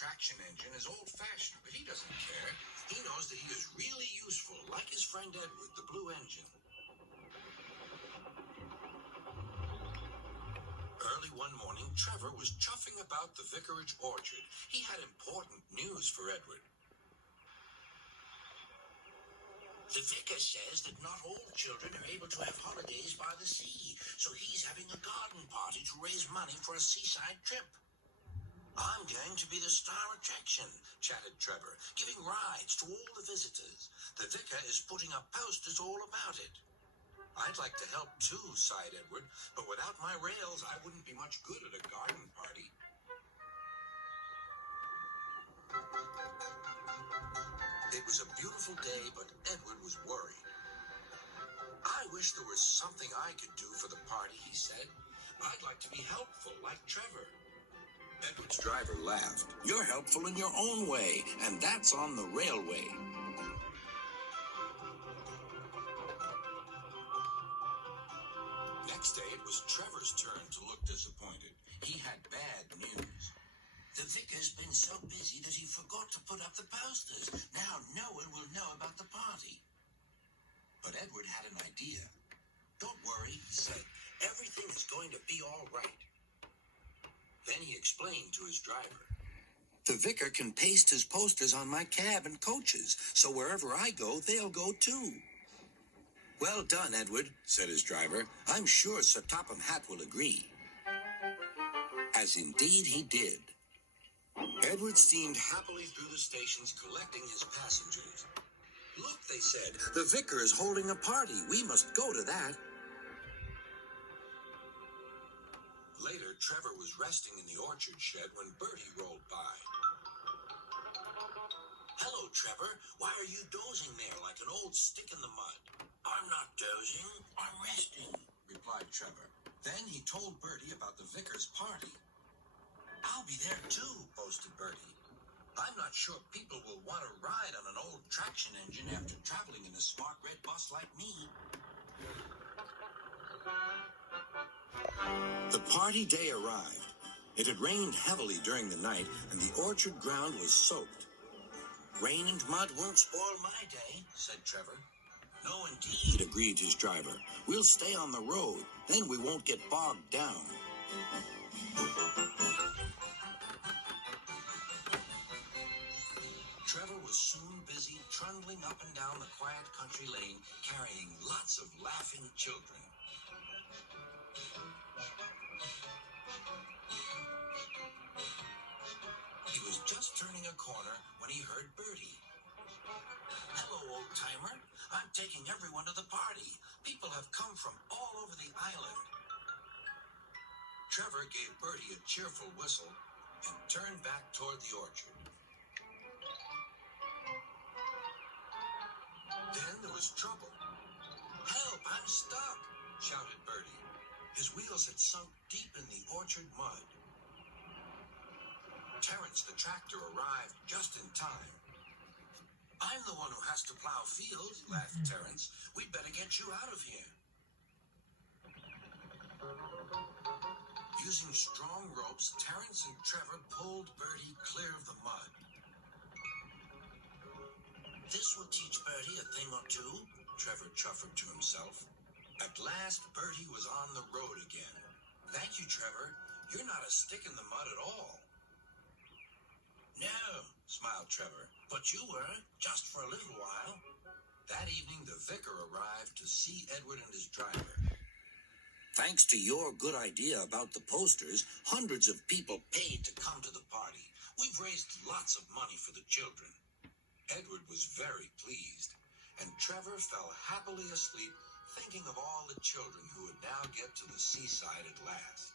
traction engine is old-fashioned, but he doesn't care. He knows that he is really useful, like his friend Edward, the blue engine. Early one morning, Trevor was chuffing about the vicarage orchard. He had important news for Edward. The vicar says that not all children are able to have holidays by the sea, so he's having a garden party to raise money for a seaside trip. I'm going to be the star attraction, chatted Trevor, giving rides to all the visitors. The vicar is putting up posters all about it. I'd like to help too, sighed Edward, but without my rails, I wouldn't be much good at a garden party. It was a beautiful day, but Edward was worried. I wish there was something I could do for the party, he said. I'd like to be helpful, like Trevor. Edward's driver laughed. You're helpful in your own way, and that's on the railway. Next day, it was Trevor's turn to look disappointed. He had bad news. The vicar's been so busy that he forgot to put up the posters. Now no one will know about the party. But Edward had an idea. Don't worry, he said. Everything is going to be all right. Then he explained to his driver. The vicar can paste his posters on my cab and coaches, so wherever I go, they'll go too. Well done, Edward, said his driver. I'm sure Sir Topham will agree. As indeed he did. Edward steamed happily through the stations, collecting his passengers. Look, they said, the vicar is holding a party. We must go to that. Later, Trevor was resting in the orchard shed when Bertie rolled by. Hello, Trevor. Why are you dozing there like an old stick in the mud? I'm not dozing. I'm resting, replied Trevor. Then he told Bertie about the vicar's party. I'll be there too, boasted Bertie. I'm not sure people will want to ride on an old traction engine after traveling in a smart red bus like me. The party day arrived. It had rained heavily during the night, and the orchard ground was soaked. Rain and mud won't spoil my day, said Trevor. No, indeed, agreed his driver. We'll stay on the road, then we won't get bogged down. Trevor was soon busy trundling up and down the quiet country lane, carrying lots of laughing children. He was just turning a corner when he heard Bertie. Hello, old-timer. I'm taking everyone to the party. People have come from all over the island. Trevor gave Bertie a cheerful whistle and turned back toward the orchard. Then there was trouble. Help, I'm stuck, shouted Bertie. His wheels had sunk deep in the orchard mud. Terrence, the tractor, arrived just in time. I'm the one who has to plow fields, laughed Terrence. We'd better get you out of here. Using strong ropes, Terrence and Trevor pulled Bertie clear of the mud. This will teach Bertie a thing or two, Trevor chuckled to himself. At last, Bertie was on the road again. Thank you, Trevor. You're not a stick in the mud at all. No, smiled Trevor, but you were, just for a little while. That evening, the vicar arrived to see Edward and his driver. Thanks to your good idea about the posters, hundreds of people paid to come to the party. We've raised lots of money for the children. Edward was very pleased, and Trevor fell happily asleep, thinking of all the children who would now get to the seaside at last.